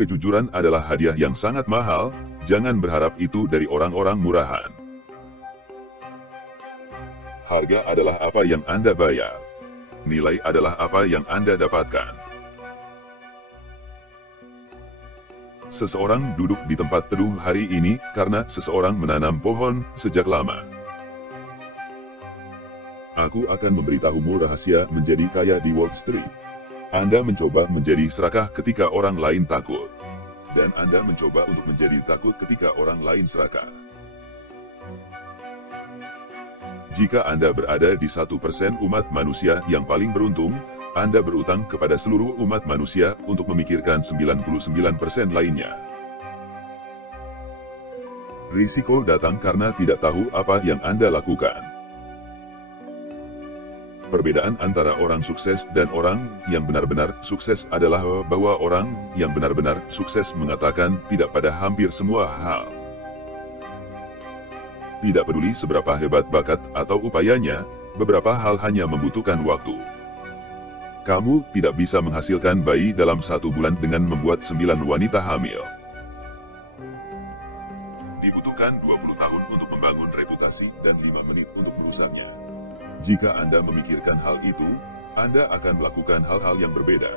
Kejujuran adalah hadiah yang sangat mahal, jangan berharap itu dari orang-orang murahan. Harga adalah apa yang Anda bayar. Nilai adalah apa yang Anda dapatkan. Seseorang duduk di tempat teduh hari ini karena seseorang menanam pohon sejak lama. Aku akan memberitahumu rahasia menjadi kaya di Wall Street. Anda mencoba menjadi serakah ketika orang lain takut. Dan Anda mencoba untuk menjadi takut ketika orang lain serakah. Jika Anda berada di 1% umat manusia yang paling beruntung, Anda berutang kepada seluruh umat manusia untuk memikirkan 99% lainnya. Risiko datang karena tidak tahu apa yang Anda lakukan. Perbedaan antara orang sukses dan orang yang benar-benar sukses adalah bahwa orang yang benar-benar sukses mengatakan tidak pada hampir semua hal. Tidak peduli seberapa hebat bakat atau upayanya, beberapa hal hanya membutuhkan waktu. Kamu tidak bisa menghasilkan bayi dalam 1 bulan dengan membuat 9 wanita hamil. Dibutuhkan 20 tahun untuk membangun reputasi dan 5 menit untuk merusaknya. Jika Anda memikirkan hal itu, Anda akan melakukan hal-hal yang berbeda.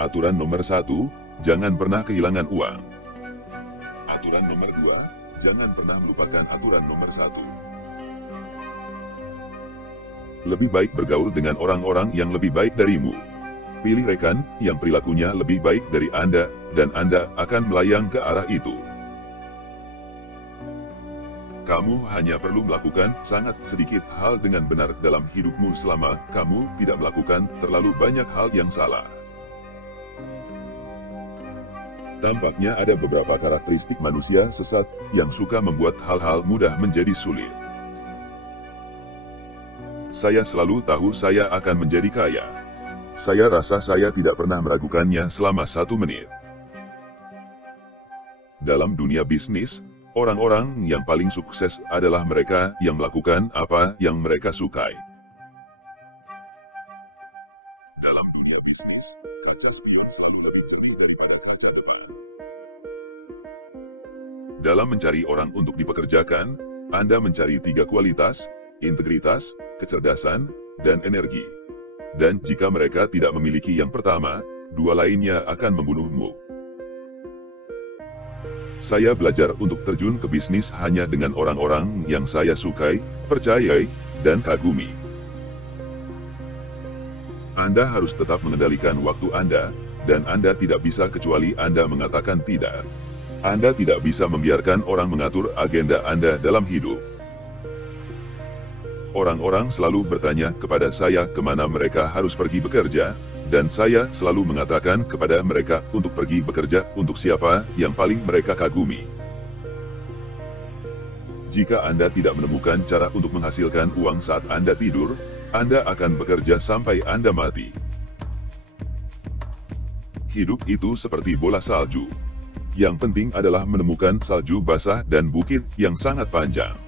Aturan nomor 1, jangan pernah kehilangan uang. Aturan nomor 2, jangan pernah melupakan aturan nomor 1. Lebih baik bergaul dengan orang-orang yang lebih baik darimu. Pilih rekan yang perilakunya lebih baik dari Anda, dan Anda akan melayang ke arah itu. Kamu hanya perlu melakukan sangat sedikit hal dengan benar dalam hidupmu selama kamu tidak melakukan terlalu banyak hal yang salah. Tampaknya ada beberapa karakteristik manusia sesat yang suka membuat hal-hal mudah menjadi sulit. Saya selalu tahu saya akan menjadi kaya. Saya rasa saya tidak pernah meragukannya selama 1 menit. Dalam dunia bisnis, orang-orang yang paling sukses adalah mereka yang melakukan apa yang mereka sukai. Dalam dunia bisnis, kaca spion selalu lebih jernih daripada kaca depan. Dalam mencari orang untuk dipekerjakan, Anda mencari 3 kualitas: integritas, kecerdasan, dan energi. Dan jika mereka tidak memiliki yang pertama, 2 lainnya akan membunuhmu. Saya belajar untuk terjun ke bisnis hanya dengan orang-orang yang saya sukai, percayai, dan kagumi. Anda harus tetap mengendalikan waktu Anda, dan Anda tidak bisa kecuali Anda mengatakan tidak. Anda tidak bisa membiarkan orang mengatur agenda Anda dalam hidup. Orang-orang selalu bertanya kepada saya kemana mereka harus pergi bekerja, dan saya selalu mengatakan kepada mereka untuk pergi bekerja untuk siapa yang paling mereka kagumi. Jika Anda tidak menemukan cara untuk menghasilkan uang saat Anda tidur, Anda akan bekerja sampai Anda mati. Hidup itu seperti bola salju. Yang penting adalah menemukan salju basah dan bukit yang sangat panjang.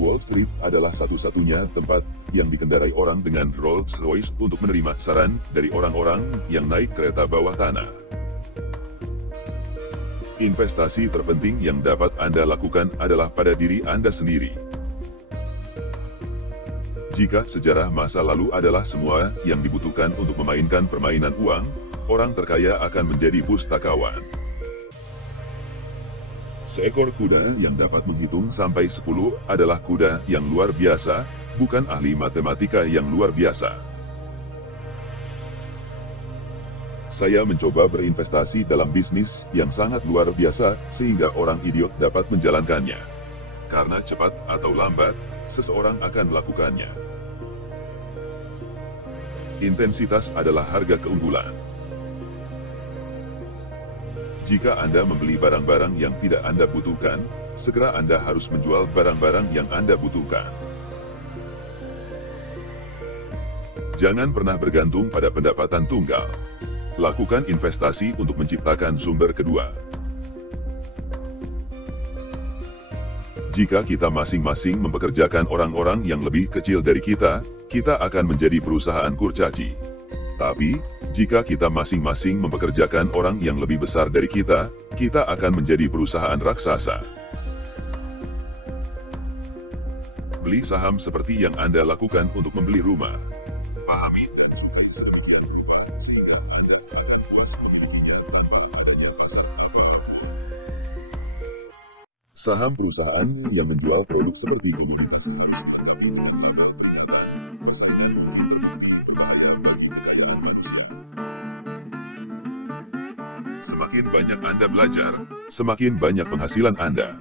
Wall Street adalah satu-satunya tempat yang dikendarai orang dengan Rolls-Royce untuk menerima saran dari orang-orang yang naik kereta bawah tanah. Investasi terpenting yang dapat Anda lakukan adalah pada diri Anda sendiri. Jika sejarah masa lalu adalah semua yang dibutuhkan untuk memainkan permainan uang, orang terkaya akan menjadi pustakawan. Seekor kuda yang dapat menghitung sampai 10 adalah kuda yang luar biasa, bukan ahli matematika yang luar biasa. Saya mencoba berinvestasi dalam bisnis yang sangat luar biasa, sehingga orang idiot dapat menjalankannya. Karena cepat atau lambat, seseorang akan melakukannya. Intensitas adalah harga keunggulan. Jika Anda membeli barang-barang yang tidak Anda butuhkan, segera Anda harus menjual barang-barang yang Anda butuhkan. Jangan pernah bergantung pada pendapatan tunggal. Lakukan investasi untuk menciptakan sumber kedua. Jika kita masing-masing mempekerjakan orang-orang yang lebih kecil dari kita, kita akan menjadi perusahaan kurcaci. Tapi, jika kita masing-masing mempekerjakan orang yang lebih besar dari kita, kita akan menjadi perusahaan raksasa. Beli saham seperti yang Anda lakukan untuk membeli rumah. Pahami? Saham perusahaan yang menjual produk seperti ini. Semakin banyak Anda belajar, semakin banyak penghasilan Anda.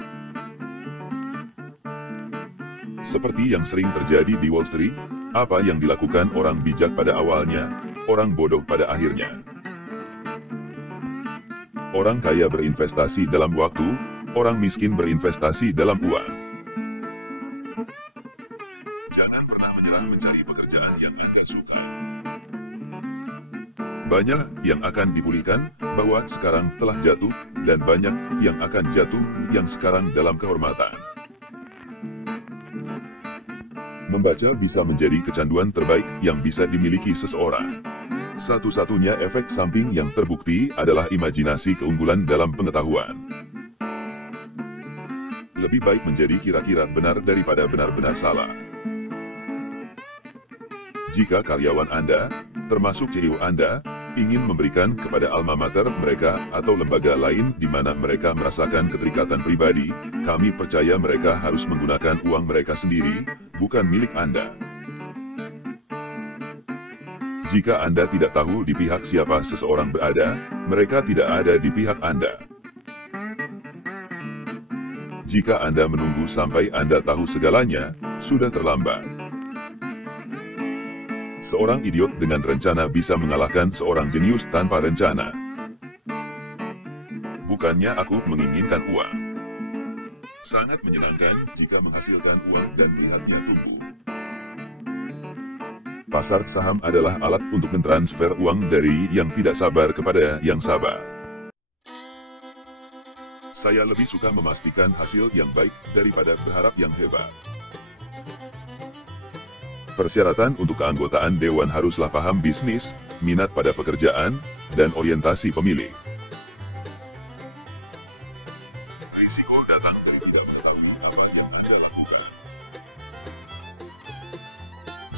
Seperti yang sering terjadi di Wall Street, apa yang dilakukan orang bijak pada awalnya, orang bodoh pada akhirnya. Orang kaya berinvestasi dalam waktu, orang miskin berinvestasi dalam uang. Jangan pernah menyerah mencari pekerjaan yang Anda suka. Banyak yang akan dipulihkan, bahwa sekarang telah jatuh, dan banyak yang akan jatuh, yang sekarang dalam kehormatan. Membaca bisa menjadi kecanduan terbaik yang bisa dimiliki seseorang. Satu-satunya efek samping yang terbukti adalah imajinasi keunggulan dalam pengetahuan. Lebih baik menjadi kira-kira benar daripada benar-benar salah. Jika karyawan Anda, termasuk CEO Anda, ingin memberikan kepada alma mater mereka atau lembaga lain di mana mereka merasakan keterikatan pribadi, kami percaya mereka harus menggunakan uang mereka sendiri, bukan milik Anda. Jika Anda tidak tahu di pihak siapa seseorang berada, mereka tidak ada di pihak Anda. Jika Anda menunggu sampai Anda tahu segalanya, sudah terlambat. Seorang idiot dengan rencana bisa mengalahkan seorang jenius tanpa rencana. Bukannya aku menginginkan uang. Sangat menyenangkan jika menghasilkan uang dan melihatnya tumbuh. Pasar saham adalah alat untuk mentransfer uang dari yang tidak sabar kepada yang sabar. Saya lebih suka memastikan hasil yang baik daripada berharap yang hebat. Persyaratan untuk keanggotaan dewan haruslah paham bisnis, minat pada pekerjaan, dan orientasi pemilik. Risiko datang tidak mengetahui apa yang Anda lakukan.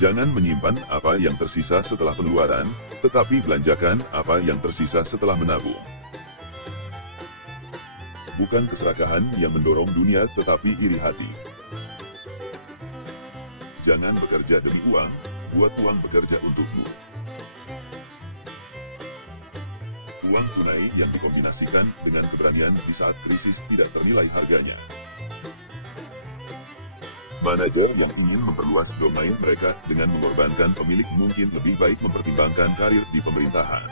Jangan menyimpan apa yang tersisa setelah pengeluaran, tetapi belanjakan apa yang tersisa setelah menabung. Bukan keserakahan yang mendorong dunia tetapi iri hati. Jangan bekerja demi uang, buat uang bekerja untukmu. Uang tunai yang dikombinasikan dengan keberanian di saat krisis tidak ternilai harganya. Manajer yang ingin memperluas domain mereka dengan mengorbankan pemilik mungkin lebih baik mempertimbangkan karir di pemerintahan.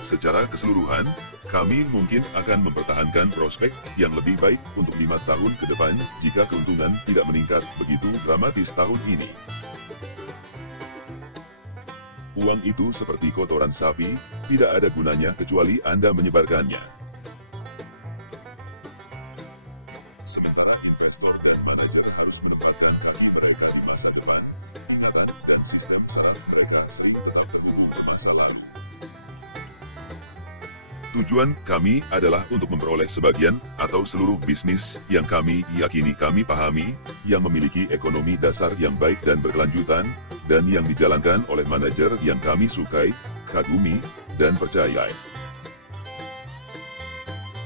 Secara keseluruhan, kami mungkin akan mempertahankan prospek yang lebih baik untuk 5 tahun ke depan jika keuntungan tidak meningkat begitu dramatis tahun ini. Uang itu seperti kotoran sapi, tidak ada gunanya kecuali Anda menyebarkannya. Sementara investor dan manajer harus menempatkan kaki mereka di masa depan, ingatan dan sistem syarat mereka sering tetap terhubung ke masa lalu. Tujuan kami adalah untuk memperoleh sebagian atau seluruh bisnis yang kami yakini kami pahami, yang memiliki ekonomi dasar yang baik dan berkelanjutan, dan yang dijalankan oleh manajer yang kami sukai, kagumi, dan percayai.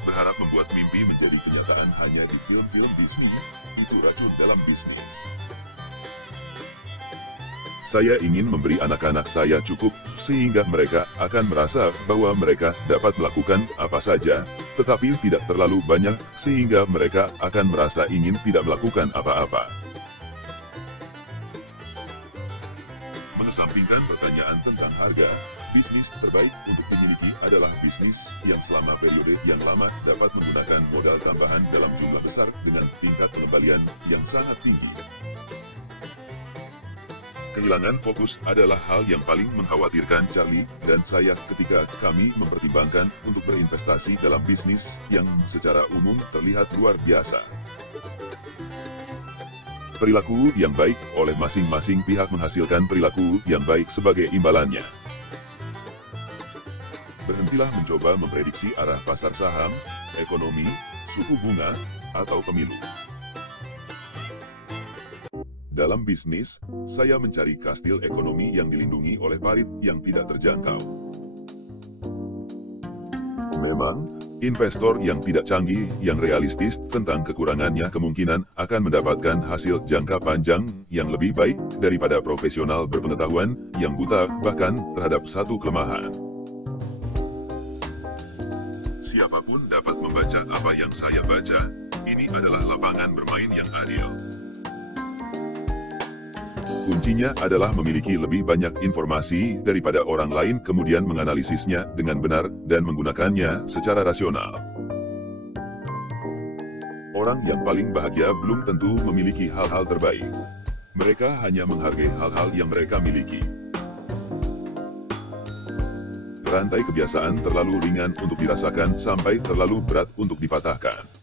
Berharap membuat mimpi menjadi kenyataan hanya di film-film Disney, itu racun dalam bisnis. Saya ingin memberi anak-anak saya cukup, sehingga mereka akan merasa bahwa mereka dapat melakukan apa saja, tetapi tidak terlalu banyak, sehingga mereka akan merasa ingin tidak melakukan apa-apa. Mengesampingkan pertanyaan tentang harga, bisnis terbaik untuk dimiliki adalah bisnis yang selama periode yang lama dapat menggunakan modal tambahan dalam jumlah besar dengan tingkat pengembalian yang sangat tinggi. Kehilangan fokus adalah hal yang paling mengkhawatirkan Charlie dan saya ketika kami mempertimbangkan untuk berinvestasi dalam bisnis yang secara umum terlihat luar biasa. Perilaku yang baik oleh masing-masing pihak menghasilkan perilaku yang baik sebagai imbalannya. Berhentilah mencoba memprediksi arah pasar saham, ekonomi, suku bunga, atau pemilu. Dalam bisnis, saya mencari kastil ekonomi yang dilindungi oleh parit yang tidak terjangkau. Memang, investor yang tidak canggih, yang realistis tentang kekurangannya kemungkinan akan mendapatkan hasil jangka panjang yang lebih baik daripada profesional berpengetahuan yang buta bahkan terhadap satu kelemahan. Siapapun dapat membaca apa yang saya baca, ini adalah lapangan bermain yang adil. Kuncinya adalah memiliki lebih banyak informasi daripada orang lain kemudian menganalisisnya dengan benar dan menggunakannya secara rasional. Orang yang paling bahagia belum tentu memiliki hal-hal terbaik. Mereka hanya menghargai hal-hal yang mereka miliki. Rantai kebiasaan terlalu ringan untuk dirasakan sampai terlalu berat untuk dipatahkan.